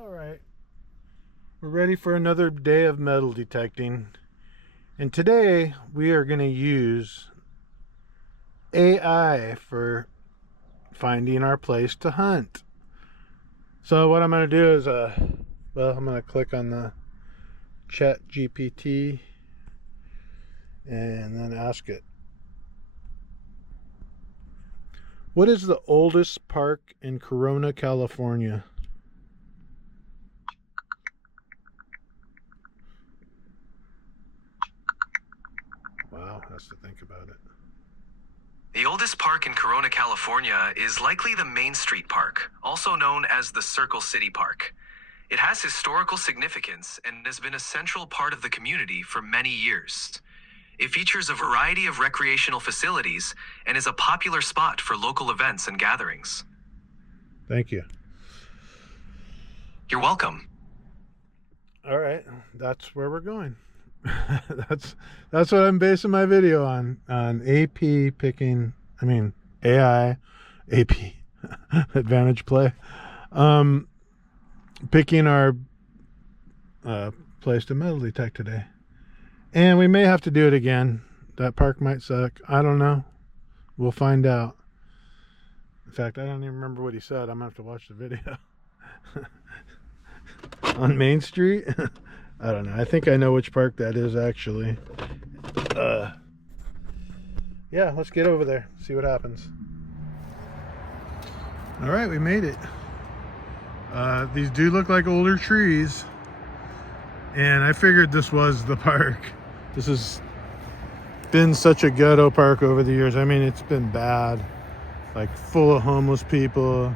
All right, we're ready for another day of metal detecting. And today we are going to use AI for finding our place to hunt. So what I'm going to do is, I'm going to click on the ChatGPT and then ask it, what is the oldest park in Corona, California? Wow, has to think about it. The oldest park in Corona, California is likely the Main Street Park, also known as the Circle City Park. It has historical significance and has been a central part of the community for many years. It features a variety of recreational facilities and is a popular spot for local events and gatherings. Thank you. You're welcome. All right, that's where we're going. that's what I'm basing my video on AP picking. I mean AI, AP Advantage Play, picking our place to metal detect today, and we may have to do it again. That park might suck. I don't know. We'll find out. In fact, I don't even remember what he said. I'm gonna have to watch the video. On Main Street. I don't know. I think I know which park that is, actually. Yeah, let's get over there, see what happens. All right, we made it. These do look like older trees, and I figured this was the park. This has been such a ghetto park over the years. I mean, it's been bad, like full of homeless people.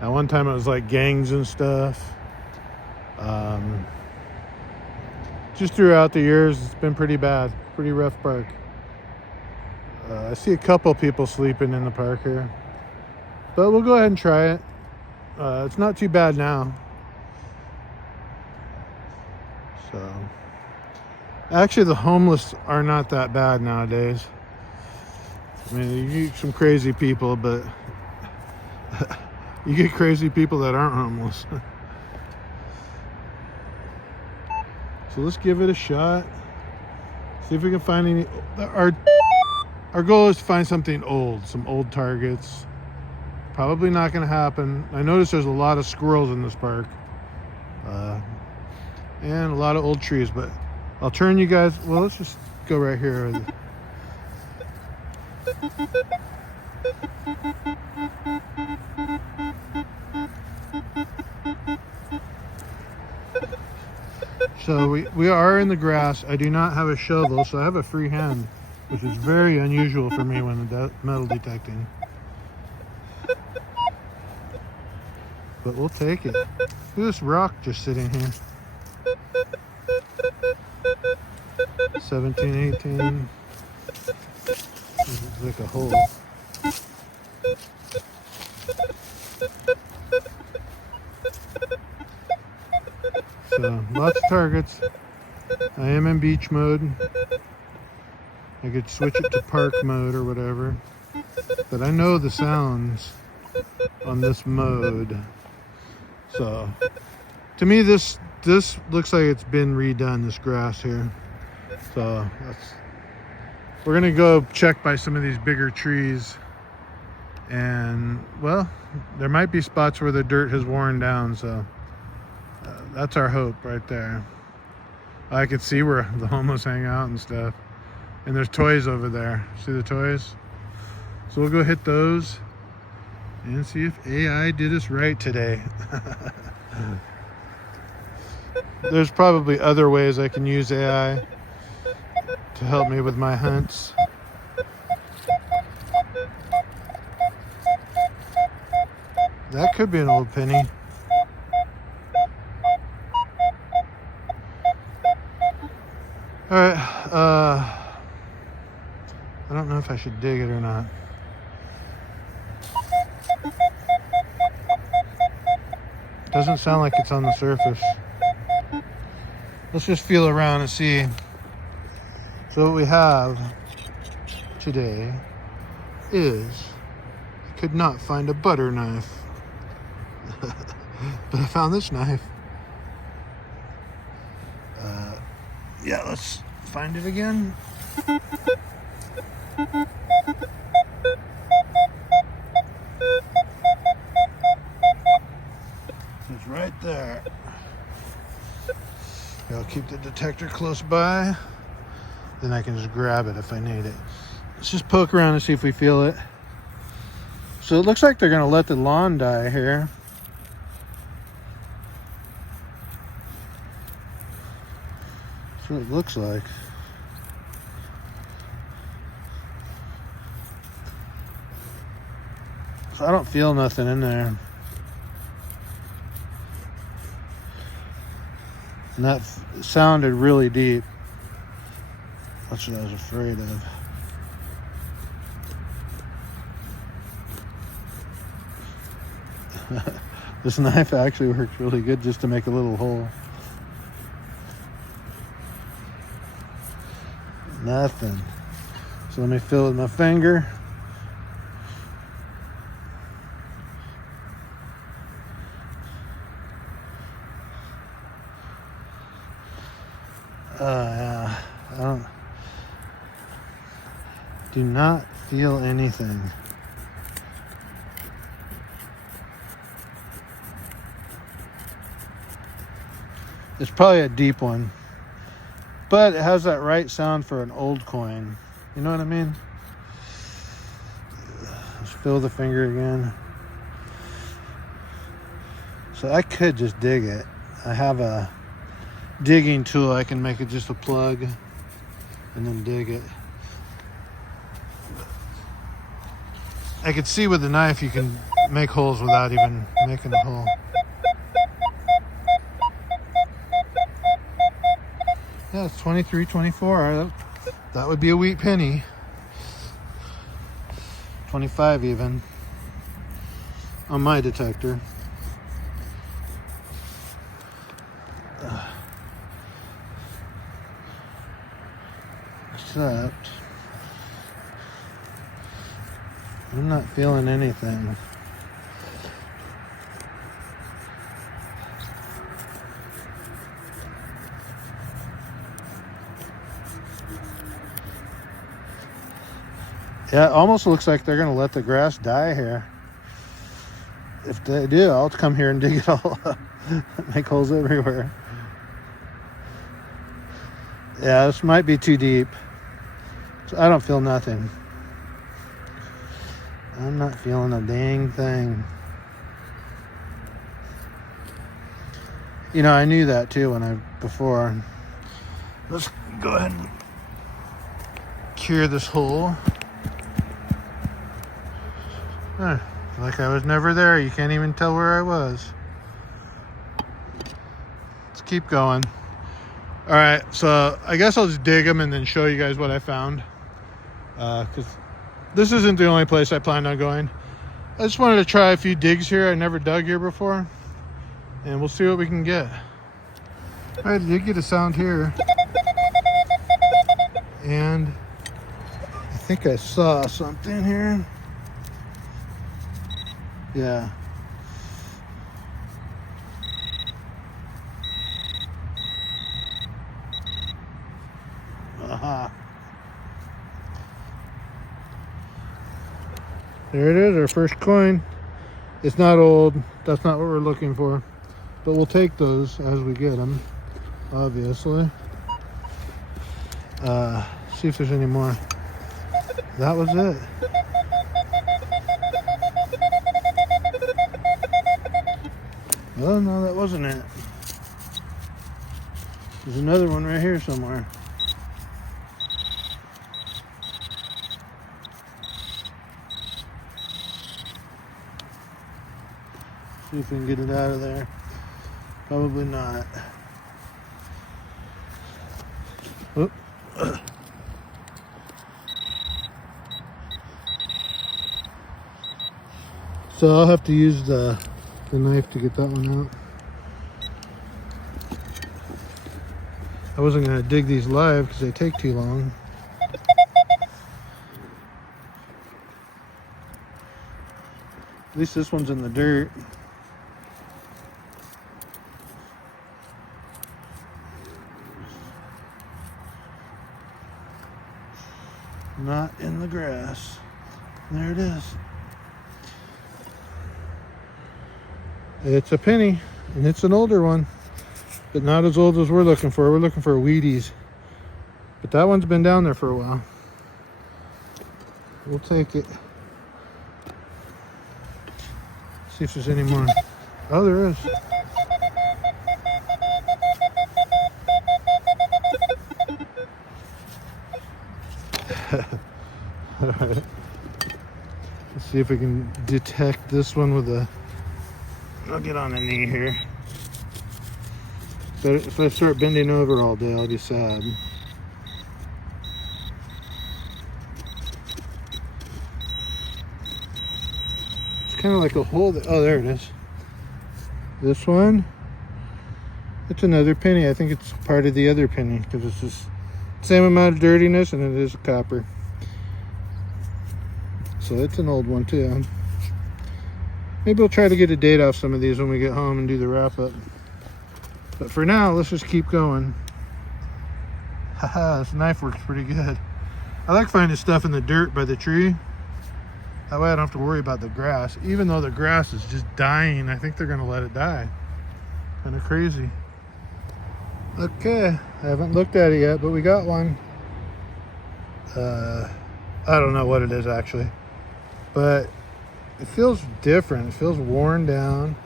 At one time it was like gangs and stuff. Just throughout the years, it's been pretty bad, pretty rough park. I see a couple people sleeping in the park here, but we'll go ahead and try it. It's not too bad now. So, actually, the homeless are not that bad nowadays. I mean, you get some crazy people, but you get crazy people that aren't homeless. So let's give it a shot. See if we can find any. Our goal is to find something old, some old targets. Probably not going to happen. I notice there's a lot of squirrels in this park, and a lot of old trees. But I'll turn you guys. Well, let's just go right here. So we are in the grass. I do not have a shovel, so I have a free hand, which is very unusual for me when metal detecting. But we'll take it. Look at this rock just sitting here. 17, 18. It's like a hole. So, lots of targets. I am in beach mode. I could switch it to park mode or whatever. But I know the sounds on this mode. So, to me this looks like it's been redone, this grass here. So, we're going to go check by some of these bigger trees. And, well, there might be spots where the dirt has worn down, so that's our hope right there. I could see where the homeless hang out and stuff. And there's toys over there. See the toys? So we'll go hit those and see if AI did us right today. There's probably other ways I can use AI to help me with my hunts. That could be an old penny. Alright, I don't know if I should dig it or not. Doesn't sound like it's on the surface. Let's just feel around and see. So what we have today is, I could not find a butter knife. But I found this knife. Yeah, let's find it again. It's right there. I'll keep the detector close by. Then I can just grab it if I need it. Let's just poke around and see if we feel it. So it looks like they're gonna let the lawn die here. That's what it looks like. So I don't feel nothing in there. And that sounded really deep. That's what I was afraid of. This knife actually works really good just to make a little hole. Nothing. So let me feel it with my finger. Yeah, I do not feel anything. It's probably a deep one, but it has that right sound for an old coin. You know what I mean? Let's feel the finger again. So I could just dig it. I have a digging tool. I can make it just a plug and then dig it. I could see with the knife you can make holes without even making a hole. Yeah, it's 23, 24. That would be a wheat penny. 25 even on my detector. Except I'm not feeling anything. Yeah, it almost looks like they're gonna let the grass die here. If they do, I'll come here and dig it all up. Make holes everywhere. Yeah, this might be too deep. So I don't feel nothing. I'm not feeling a dang thing. You know, I knew that too before. Let's go ahead and cure this hole. Like I was never there. You can't even tell where I was. Let's keep going. All right, so I guess I'll just dig them and then show you guys what I found. Because this isn't the only place I planned on going. I just wanted to try a few digs here. I never dug here before. And we'll see what we can get. All right, I did get a sound here. And I think I saw something here. Yeah. Aha. There it is, our first coin. It's not old. That's not what we're looking for. But we'll take those as we get them, obviously. See if there's any more. That was it. Oh, no, that wasn't it. There's another one right here somewhere. See if we can get it out of there. Probably not. Oop. So I'll have to use the knife to get that one out. I wasn't going to dig these live because they take too long. At least this one's in the dirt. Not in the grass. There it is. It's a penny, and it's an older one, but not as old as we're looking for. We're looking for Wheaties, but that one's been down there for a while. We'll take it. See if there's any more. Oh, there is. All right. Let's see if we can detect this one with a... I'll get on a knee here. But if I start bending over all day, I'll be sad. It's kind of like a hole that... Oh, there it is. This one. It's another penny. I think it's part of the other penny because it's just same amount of dirtiness and it is copper. So it's an old one too. Maybe we'll try to get a date off some of these when we get home and do the wrap up. But for now, let's just keep going. Haha, this knife works pretty good. I like finding stuff in the dirt by the tree. That way I don't have to worry about the grass. Even though the grass is just dying, I think they're gonna let it die. Kind of crazy. Okay, I haven't looked at it yet, but we got one. I don't know what it is actually, but it feels different. It feels worn down.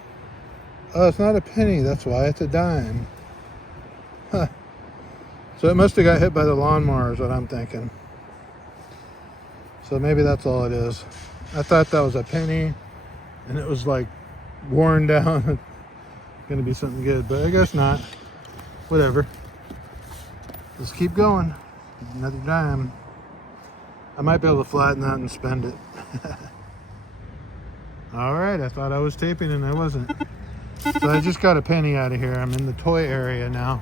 Oh, it's not a penny. That's why. It's a dime. Huh. So it must have got hit by the lawnmower is what I'm thinking. So maybe that's all it is. I thought that was a penny and it was like worn down. Gonna be something good, but I guess not. Whatever. Let's keep going. Another dime. I might be able to flatten that and spend it. All right, I thought I was taping and I wasn't. So I just got a penny out of here. I'm in the toy area now.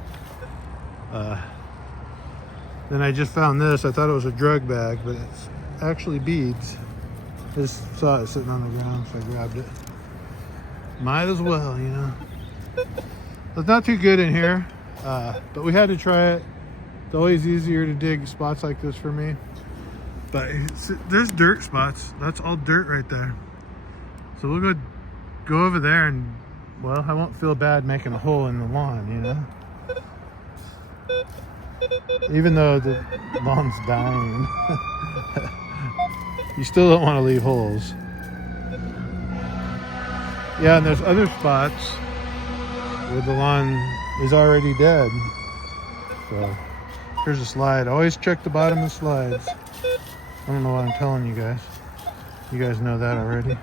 Then I just found this. I thought it was a drug bag, but it's actually beads. I just saw it sitting on the ground, so I grabbed it. Might as well, you know. It's not too good in here, but we had to try it. It's always easier to dig spots like this for me. But there's dirt spots. That's all dirt right there. So we'll go over there and, well, I won't feel bad making a hole in the lawn, you know? Even though the lawn's dying. You still don't want to leave holes. Yeah, and there's other spots where the lawn is already dead. So here's a slide. Always check the bottom of slides. I don't know what I'm telling you guys. You guys know that already.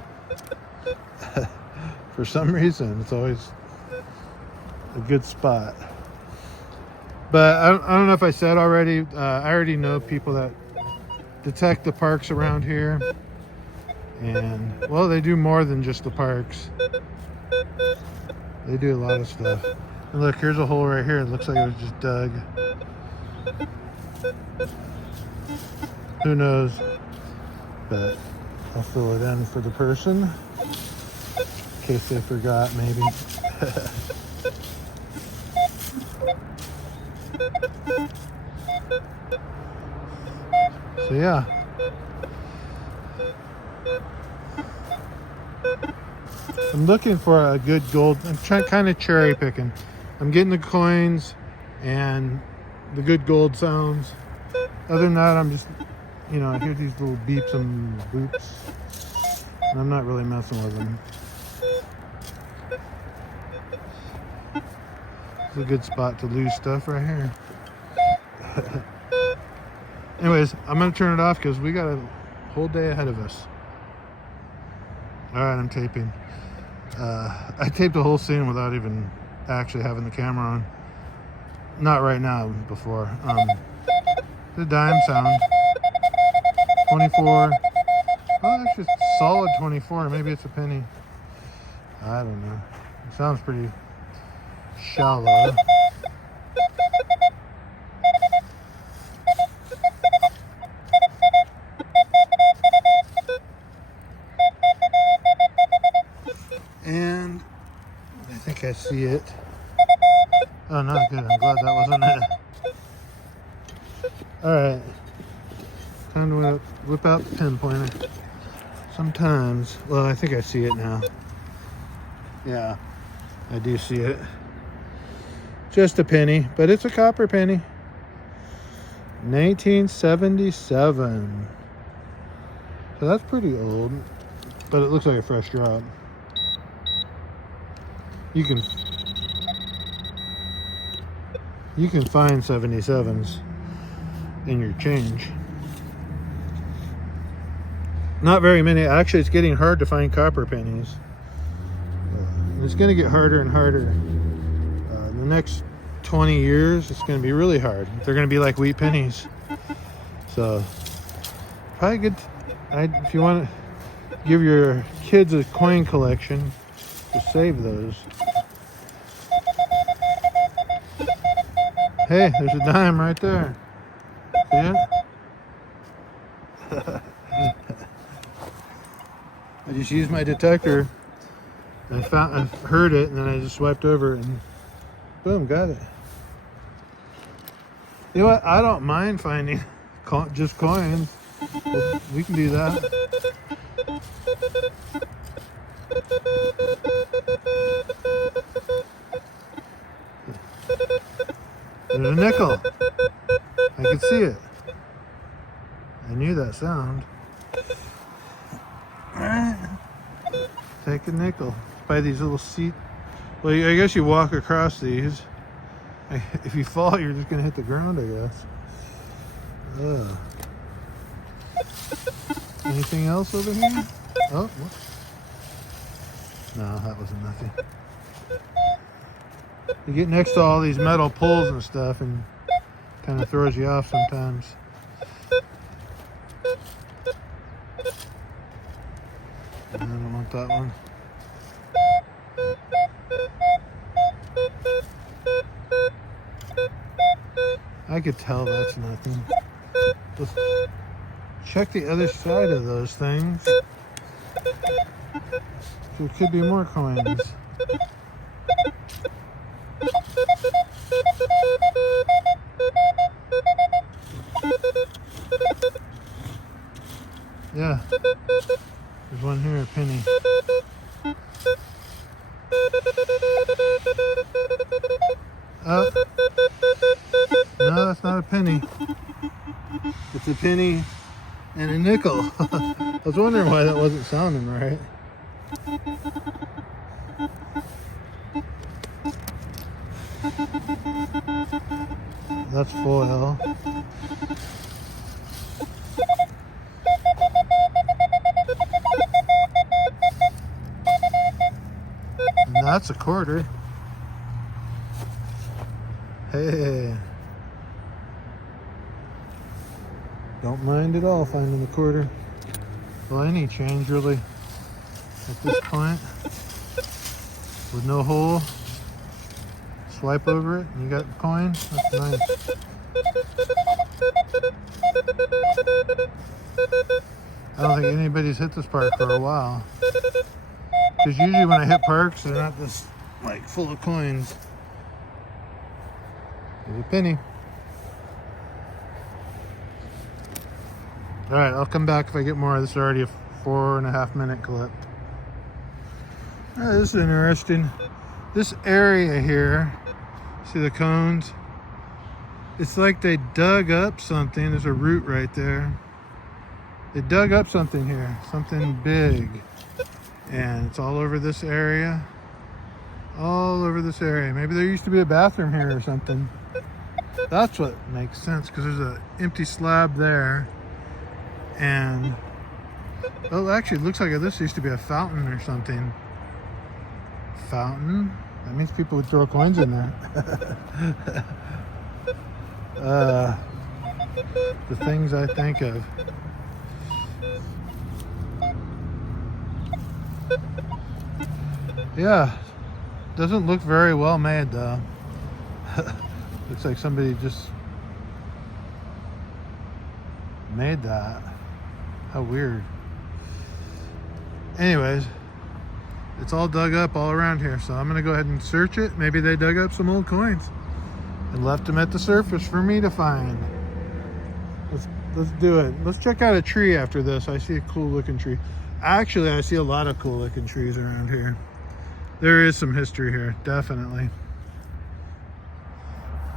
For some reason, it's always a good spot. But I don't know if I said already, I already know people that detect the parks around here. And, well, they do more than just the parks. They do a lot of stuff. And look, here's a hole right here. It looks like it was just dug. Who knows? But I'll fill it in for the person. In case they forgot, maybe. So yeah. I'm looking for a good gold. I'm kind of cherry picking. I'm getting the coins and the good gold sounds. Other than that, I'm just, you know, I hear these little beeps and boops, and I'm not really messing with them. It's a good spot to lose stuff right here. Anyways, I'm gonna turn it off because we got a whole day ahead of us. All right, I'm taping. I taped the whole scene without even actually having the camera on. Not right now, before. The dime sound. 24. Oh, actually, it's solid 24. Maybe it's a penny. I don't know. It sounds pretty shallow. And I think I see it. Oh, no, good. I'm glad that wasn't it. All right. Time to whip out the pinpointer. Sometimes, well, I think I see it now. Yeah, I do see it. Just a penny, but it's a copper penny. 1977. So that's pretty old, but it looks like a fresh drop. You can find 77s in your change. Not very many. Actually, it's getting hard to find copper pennies. It's going to get harder and harder. In the next 20 years, it's going to be really hard. They're going to be like wheat pennies. So, probably good. If you want to give your kids a coin collection, to save those. Hey, there's a dime right there. See it? I just used my detector. I heard it, and then I just swiped over it, and boom, got it. You know what? I don't mind finding just coins. We can do that. There's a nickel. I could see it. I knew that sound. Take a nickel. By these little seat. Well, I guess you walk across these. If you fall, you're just gonna hit the ground, I guess. Ugh. Anything else over here? Oh, what? No, that wasn't nothing. You get next to all these metal poles and stuff, and kind of throws you off sometimes. I don't want that one. I could tell that's nothing. Let's check the other side of those things. There could be more coins. Yeah, there's one here, a penny. Oh, no, that's not a penny. It's a penny and a nickel. I was wondering why that wasn't sounding right. That's foil. And that's a quarter. Hey. Don't mind at all finding the quarter. Well, any change really at this point. With no hole. Swipe over it and you got the coin. That's nice. I don't think anybody's hit this park for a while. Because usually when I hit parks, they're not this like full of coins. There's a penny. Alright, I'll come back if I get more. This is already a 4.5 minute clip. Alright, this is interesting. This area here, see the cones? It's like they dug up something. There's a root right there. They dug up something here, something big. And it's all over this area. All over this area. Maybe there used to be a bathroom here or something. That's what makes sense, because there's an empty slab there. And, oh, actually, it looks like this used to be a fountain or something. Fountain? That means people would throw coins in there. The things I think of. Yeah, doesn't look very well made though. Looks like somebody just made that. How weird. Anyways, it's all dug up all around here, so I'm gonna go ahead and search it. Maybe they dug up some old coins and left them at the surface for me to find. let's do it. Let's check out a tree after this. I see a cool looking tree. Actually, I see a lot of cool looking trees around here. There is some history here, definitely.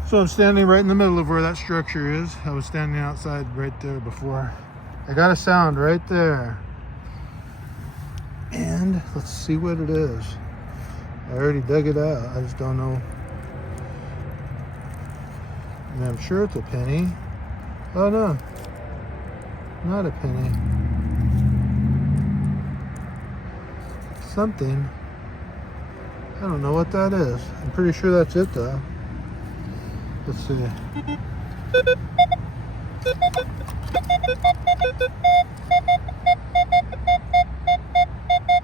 So I'm standing right in the middle of where that structure is. I was standing outside right there before. I got a sound right there. And let's see what it is. I already dug it out. I just don't know. And I'm sure it's a penny. Oh no, not a penny. Something. I don't know what that is. I'm pretty sure that's it though. Let's see.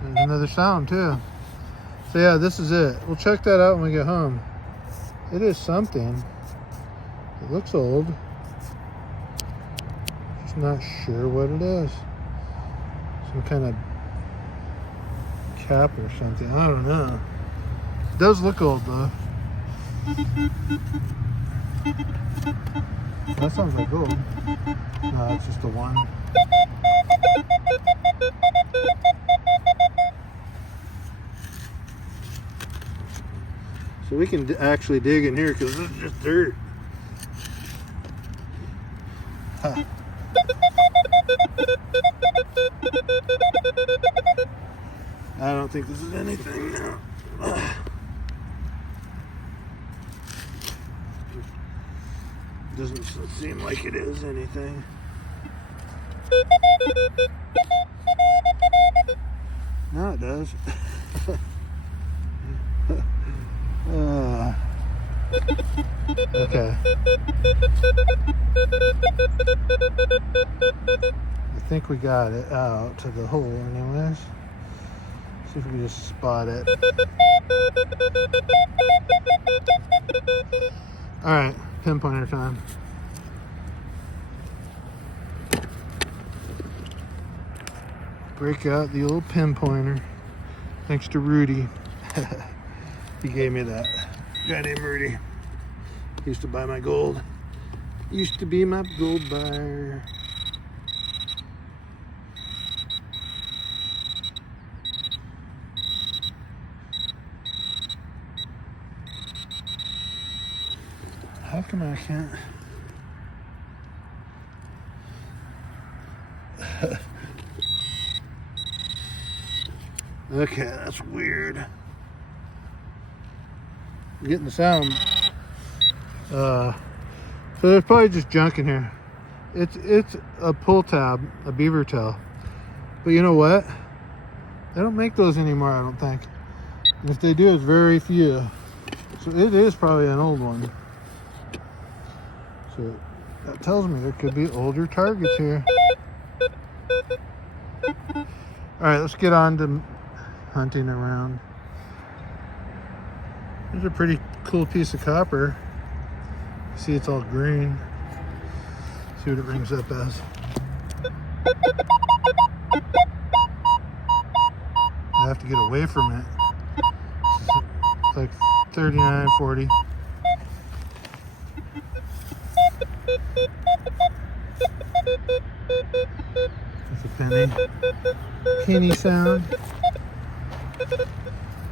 There's another sound too. So yeah, this is it. We'll check that out when we get home. It is something. It looks old. Just not sure what it is. Some kind of cap or something. I don't know. It does look old though. That sounds like gold. No, it's just a one. So we can actually dig in here because this is just dirt. Huh. I don't think this is anything now. Doesn't seem like it is anything. No, it does. Okay. I think we got it out to the hole anyways. See if we can just spot it. Alright, pinpointer time. Break out the old pinpointer. Thanks to Rudy. He gave me that. Guy named Rudy. He used to buy my gold. Used to be my gold buyer. How come I can't? Okay, that's weird. I'm getting the sound. So there's probably just junk in here. It's a pull tab, a beaver tail. But you know what? They don't make those anymore, I don't think. And if they do, it's very few. So it is probably an old one. So that tells me there could be older targets here. Alright, let's get on to hunting around. There's a pretty cool piece of copper. See, it's all green. See what it rings up as. I have to get away from it. It's like 39, 40. That's a penny. Penny sound.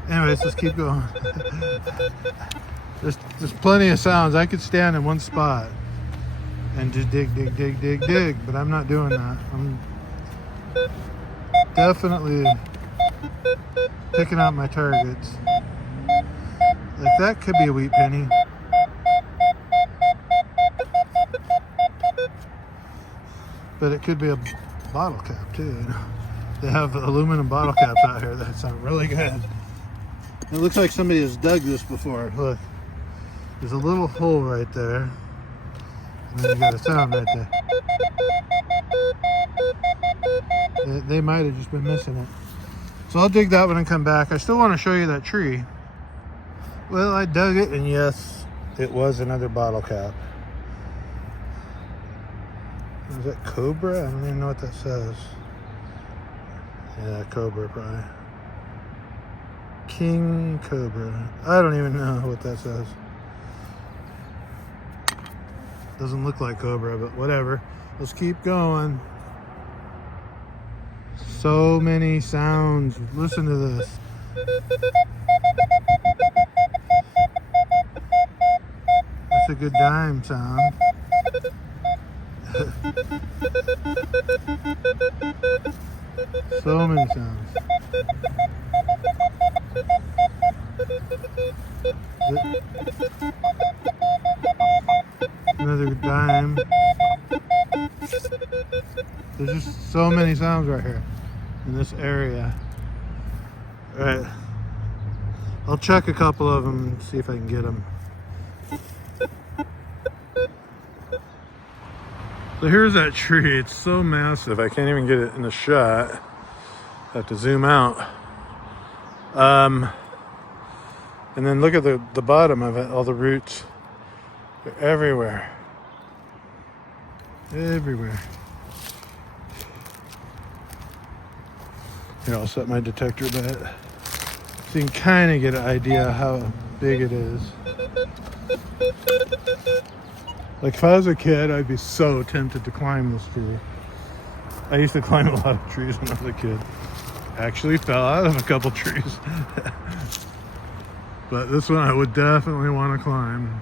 Anyways, let's keep going. There's plenty of sounds. I could stand in one spot and just dig, but I'm not doing that. I'm definitely picking out my targets. Like that could be a wheat penny. But it could be a bottle cap too, you know. They have aluminum bottle caps out here that sound really good. It looks like somebody has dug this before. Look, there's a little hole right there. And then you got a sound right there. They might have just been missing it. So I'll dig that when I come back. I still want to show you that tree. Well, I dug it, and yes, it was another bottle cap. Is that Cobra? I don't even know what that says. Yeah, Cobra probably. King Cobra. I don't even know what that says. Doesn't look like Cobra, but whatever. Let's keep going. So many sounds. Listen to this. That's a good dime sound. So many sounds. Another dime. There's just so many sounds right here in this area. All right, I'll check a couple of them and see if I can get them. So here's that tree. It's so massive I can't even get it in the shot. I have to zoom out. And then look at the bottom of it. All the roots, they're everywhere. Everywhere. Here, I'll set my detector bet so you can kind of get an idea how big it is. Like if I was a kid, I'd be so tempted to climb this tree. I used to climb a lot of trees when I was a kid. Actually fell out of a couple trees. But this one I would definitely want to climb.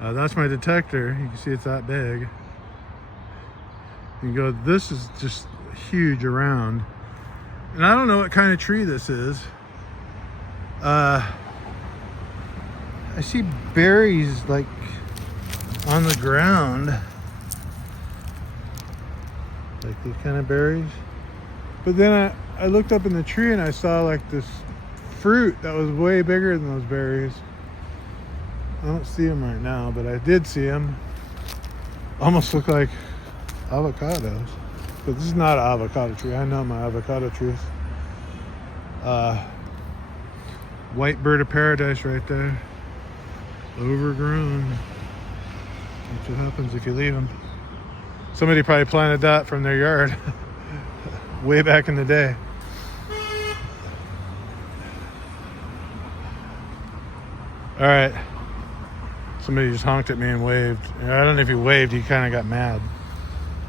That's my detector. You can see it's that big. You can go, this is just huge around. And I don't know what kind of tree this is. I see berries like on the ground. Like these kind of berries. But then I looked up in the tree and I saw like this fruit that was way bigger than those berries. I don't see them right now, but I did see them. Almost look like avocados. But this is not an avocado tree. I know my avocado trees. White bird of paradise right there. Overgrown. That's what happens if you leave them. Somebody probably planted that from their yard way back in the day. All right. Somebody just honked at me and waved. I don't know if he waved, he kind of got mad.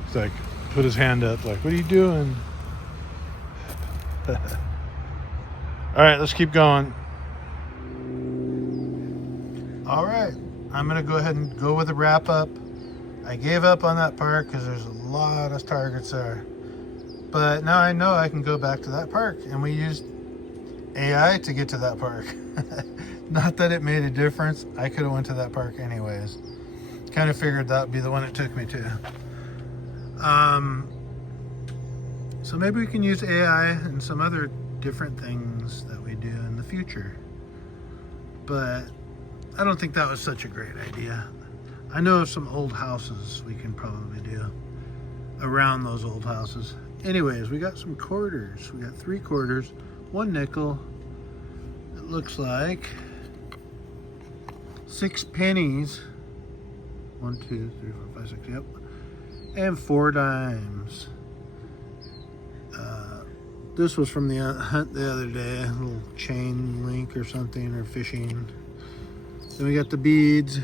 He's like, put his hand up, like, what are you doing? All right, let's keep going. All right, I'm gonna go ahead and go with a wrap up. I gave up on that park because there's a lot of targets there. But now I know I can go back to that park, and we used AI to get to that park. Not that it made a difference. I could have went to that park anyways. Kind of figured that'd be the one it took me to. So maybe we can use AI and some other different things that we do in the future. But I don't think that was such a great idea. I know of some old houses we can probably do around those old houses. Anyways, we got some quarters. We got 3 quarters, 1 nickel. It looks like 6 pennies. 1, 2, 3, 4, 5, 6, yep. And 4 dimes. This was from the hunt the other day, a little chain link or something, or fishing. Then we got the beads.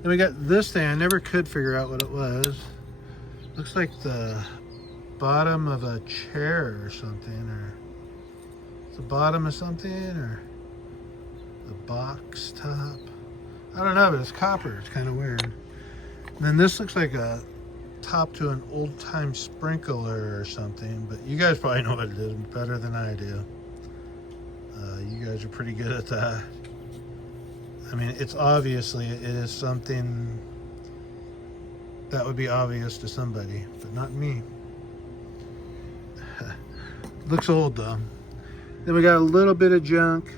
Then we got this thing. I never could figure out what it was. Looks like the bottom of a chair or something, or the bottom of something, or the box top. I don't know, but it's copper. It's kind of weird. And then this looks like a top to an old-time sprinkler or something, but you guys probably know what it is better than I do. You guys are pretty good at that. I mean, it's obviously, it is something that would be obvious to somebody, but not me. Looks old though. Then we got a little bit of junk.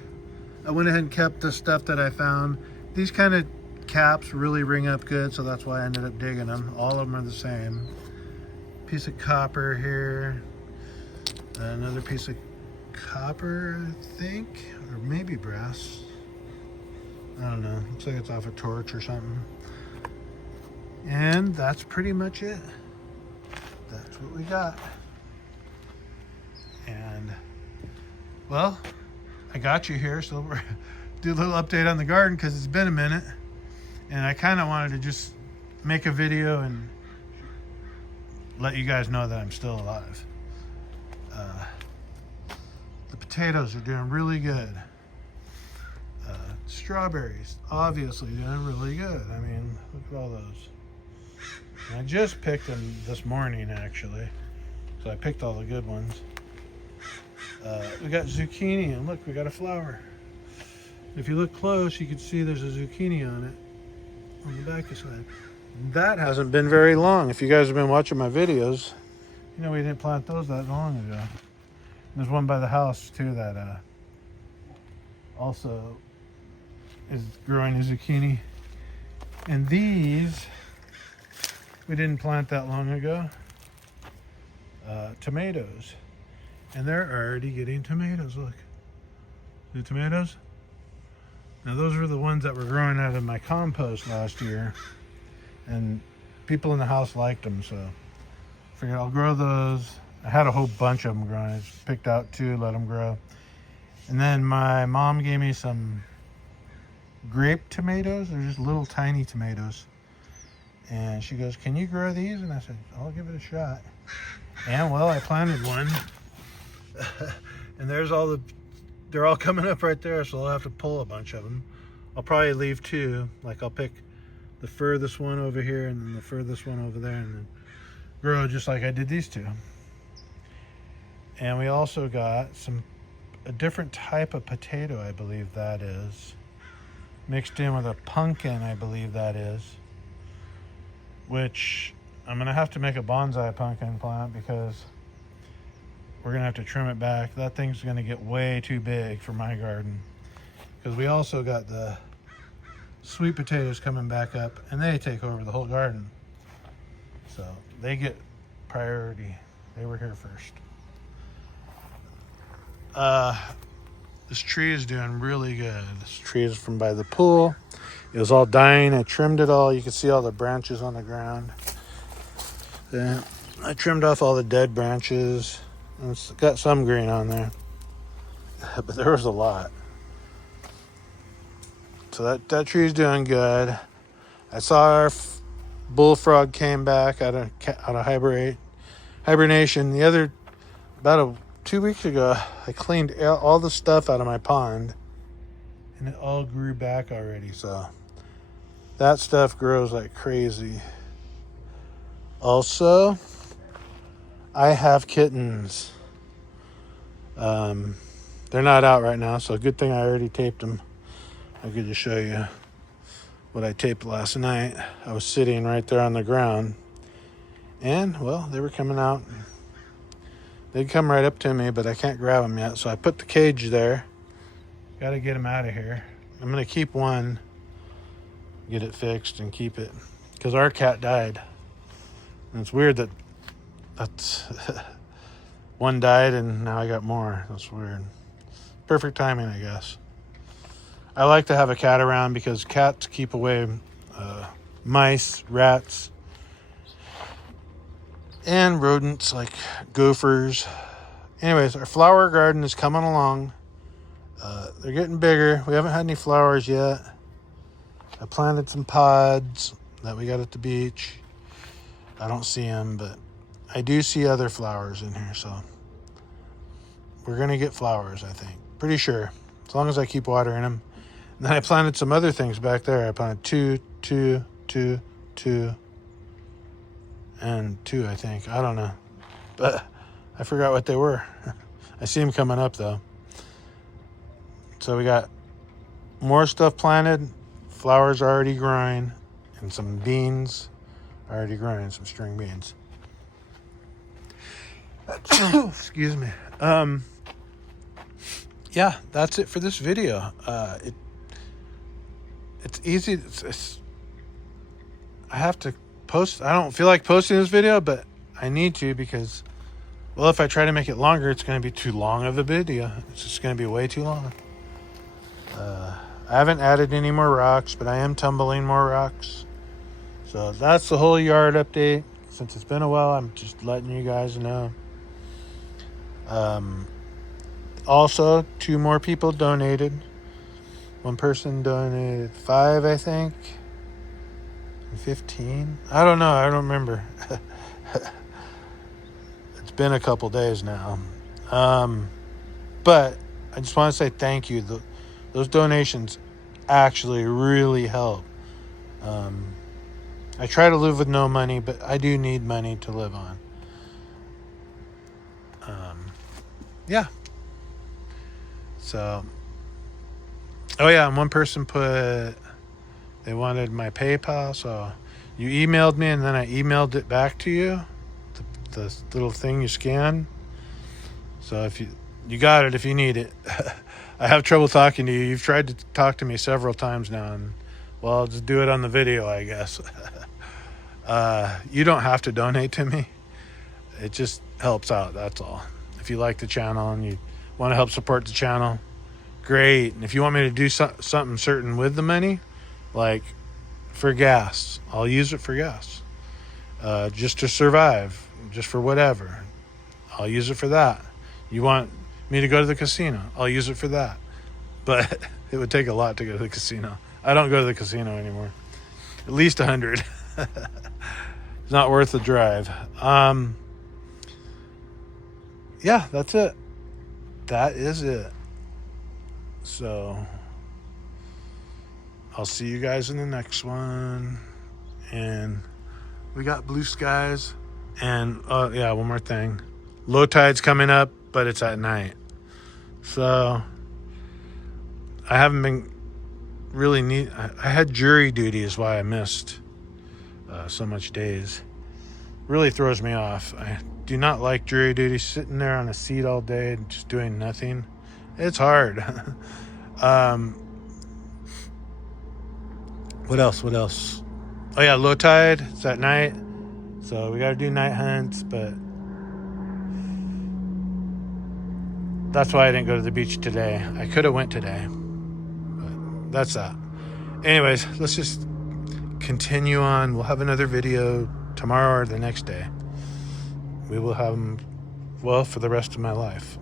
I went ahead and kept the stuff that I found. These kind of caps really ring up good, so that's why I ended up digging them. All of them are the same. Piece of copper here. Another piece of copper, I think, or maybe brass. I don't know. Looks like it's off a torch or something. And that's pretty much it. That's what we got. And, well, I got you here, so we're do a little update on the garden because it's been a minute. And I kind of wanted to just make a video and let you guys know that I'm still alive. The potatoes are doing really good. Strawberries, obviously doing really good. I mean, look at all those. And I just picked them this morning, actually. So I picked all the good ones. We got zucchini, and look, we got a flower. If you look close, you can see there's a zucchini on it, on the back side. That hasn't been very long. If you guys have been watching my videos, you know we didn't plant those that long ago. There's one by the house too that also is growing a zucchini. And these we didn't plant that long ago. Tomatoes. And they're already getting tomatoes. Look. The tomatoes. Now those were the ones that were growing out of my compost last year. And people in the house liked them, so I figured I'll grow those. I had a whole bunch of them growing. I just picked out 2, let them grow. And then my mom gave me some grape tomatoes. They're just little tiny tomatoes. And she goes, "Can you grow these?" And I said, "I'll give it a shot." And well, I planted one. And there's they're all coming up right there, so I'll have to pull a bunch of them. I'll probably leave 2. Like I'll pick the furthest one over here and then the furthest one over there, and then grow just like I did these 2. And we also got a different type of potato, I believe that is, mixed in with a pumpkin, I believe that is, which I'm gonna have to make a bonsai pumpkin plant because we're gonna have to trim it back. That thing's gonna get way too big for my garden, because we also got the sweet potatoes coming back up, and they take over the whole garden, so they get priority. They were here first. This tree is doing really good. This tree is from by the pool. It was all dying. I trimmed it all. You can see all the branches on the ground. Then I trimmed off all the dead branches. And it's got some green on there, but there was a lot. So that tree's doing good. I saw our bullfrog came back out of hibernation. About 2 weeks ago, I cleaned all the stuff out of my pond, and it all grew back already. So that stuff grows like crazy. Also, I have kittens. They're not out right now, so good thing I already taped them. I could just show you what I taped last night. I was sitting right there on the ground, and well, they were coming out. They'd come right up to me, but I can't grab them yet, so I put the cage there. Got to get them out of here. I'm going to keep one, get it fixed, and keep it, because our cat died. And it's weird that's one died, and now I got more. That's weird. Perfect timing, I guess. I like to have a cat around because cats keep away mice, rats, and rodents like gophers. Anyways, our flower garden is coming along. They're getting bigger. We haven't had any flowers yet. I planted some pods that we got at the beach. I don't see them, but I do see other flowers in here, so we're going to get flowers, I think. Pretty sure, as long as I keep watering them. And then I planted some other things back there. I planted two, and 2, I think. I don't know. But I forgot what they were. I see them coming up, though. So we got more stuff planted, flowers already growing, and some beans already growing, some string beans. Excuse me. Yeah, that's it for this video. It's easy. I have to post. I don't feel like posting this video, but I need to because, well, if I try to make it longer, it's going to be too long of a video. It's just going to be way too long. I haven't added any more rocks, but I am tumbling more rocks. So that's the whole yard update. Since it's been a while, I'm just letting you guys know. Also, 2 more people donated. One person donated 5, I think. 15. I don't know. I don't remember. been a couple days now. But I just want to say thank you. Those donations actually really help. I try to live with no money, but I do need money to live on. Yeah. So, oh yeah, and one person put they wanted my PayPal, so you emailed me and then I emailed it back to you. The little thing you scan. So if you got it if you need it. I have trouble talking to you. You've tried to talk to me several times now, and well, I'll just do it on the video, I guess. You don't have to donate to me. It just helps out, that's all. If you like the channel and you want to help support the channel, great. And if you want me to do something certain with the money, like for gas, I'll use it for gas. Just to survive, just for whatever, I'll use it for that. You want me to go to the casino, I'll use it for that. But it would take a lot to go to the casino. I don't go to the casino anymore. At least 100. It's not worth the drive. Yeah, that's it. That is it. So I'll see you guys in the next one. And we got blue skies. And yeah, one more thing. Low tide's coming up, but it's at night. So I haven't been really I had jury duty is why I missed so much days. Really throws me off. I do not like jury duty, sitting there on a seat all day and just doing nothing. It's hard. What else? Oh yeah, low tide. It's at night. So we got to do night hunts, but that's why I didn't go to the beach today. I could have went today, but that's that. Anyways, let's just continue on. We'll have another video tomorrow or the next day. We will have them, well, for the rest of my life.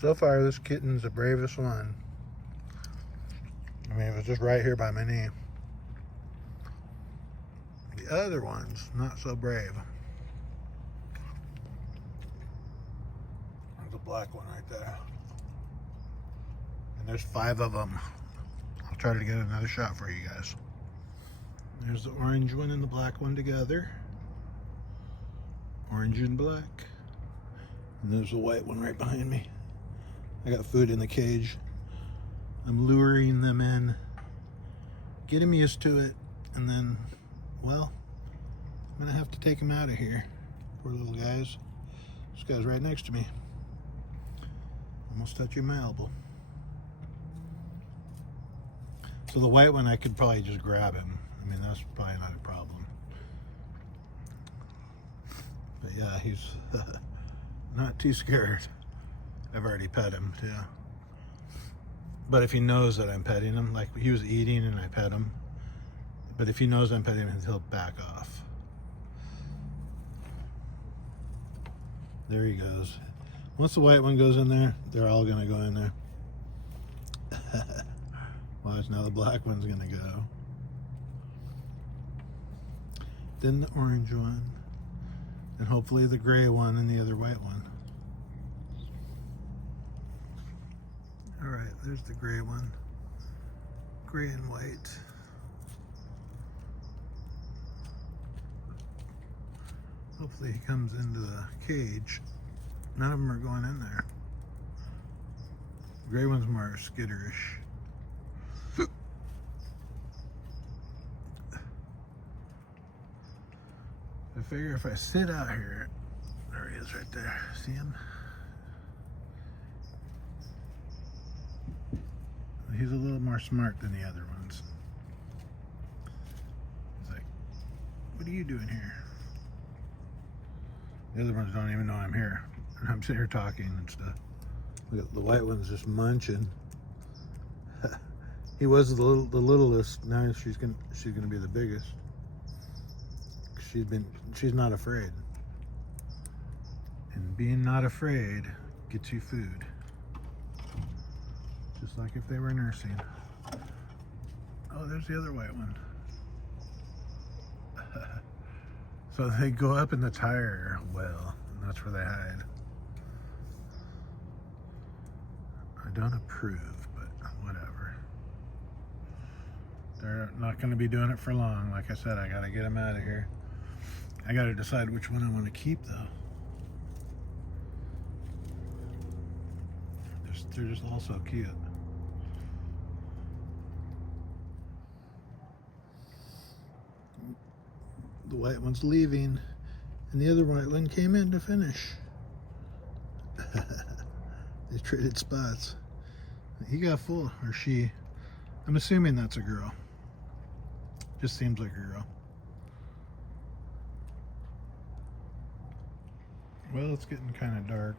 So far, this kitten's the bravest one. I mean, it was just right here by my knee. The other one's not so brave. There's a black one right there. And there's 5 of them. I'll try to get another shot for you guys. There's the orange one and the black one together. Orange and black. And there's a white one right behind me. I got food in the cage. I'm luring them in, get them used to it, and then, well, I'm gonna have to take them out of here. Poor little guys. This guy's right next to me. Almost touching my elbow. So the white one, I could probably just grab him. I mean, that's probably not a problem. But yeah, he's not too scared. I've already pet him too. But if he knows that I'm petting him, like he was eating and I pet him, but if he knows I'm petting him, he'll back off. There he goes. Once the white one goes in there, they're all gonna go in there. Watch, now the black one's gonna go. Then the orange one, and hopefully the gray one and the other white one. All right, there's the gray one. Gray and white. Hopefully he comes into the cage. None of them are going in there. The gray one's more skitterish. I figure if I sit out here, there he is right there. See him? He's a little more smart than the other ones. He's like, what are you doing here? The other ones don't even know I'm here. And I'm sitting here talking and stuff. Look at the white one's just munching. He was the littlest. Now she's gonna be the biggest. She's not afraid. And being not afraid gets you food. Just like if they were nursing. Oh, there's the other white one. So they go up in the tire well, and that's where they hide. I don't approve, but whatever. They're not going to be doing it for long. Like I said, I got to get them out of here. I got to decide which one I want to keep, though. They're just all so cute. The white one's leaving, and the other white one came in to finish. They traded spots. He got full, or she. I'm assuming that's a girl. Just seems like a girl. Well, it's getting kind of dark,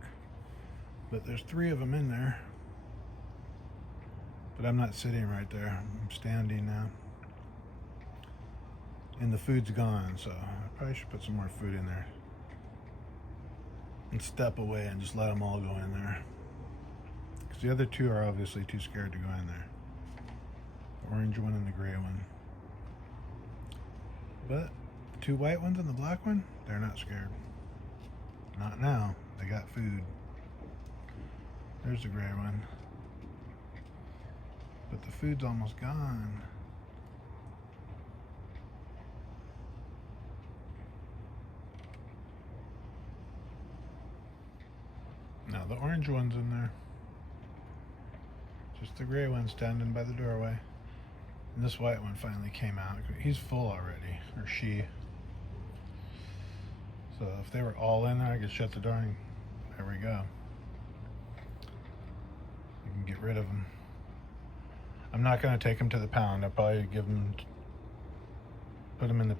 but there's 3 of them in there. But I'm not sitting right there. I'm standing now. And the food's gone, so I probably should put some more food in there. And step away and just let them all go in there. Because the other 2 are obviously too scared to go in there. The orange one and the gray one. But the 2 white ones and the black one, they're not scared. Not now. They got food. There's the gray one. But the food's almost gone. Now the orange one's in there. Just the gray one standing by the doorway. And this white one finally came out. He's full already, or she. So if they were all in there, I could shut the door and there we go. You can get rid of them. I'm not going to take them to the pound. I'll probably put them in the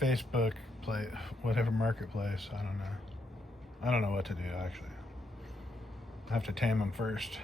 Facebook play, whatever marketplace. I don't know what to do actually. I have to tame them first.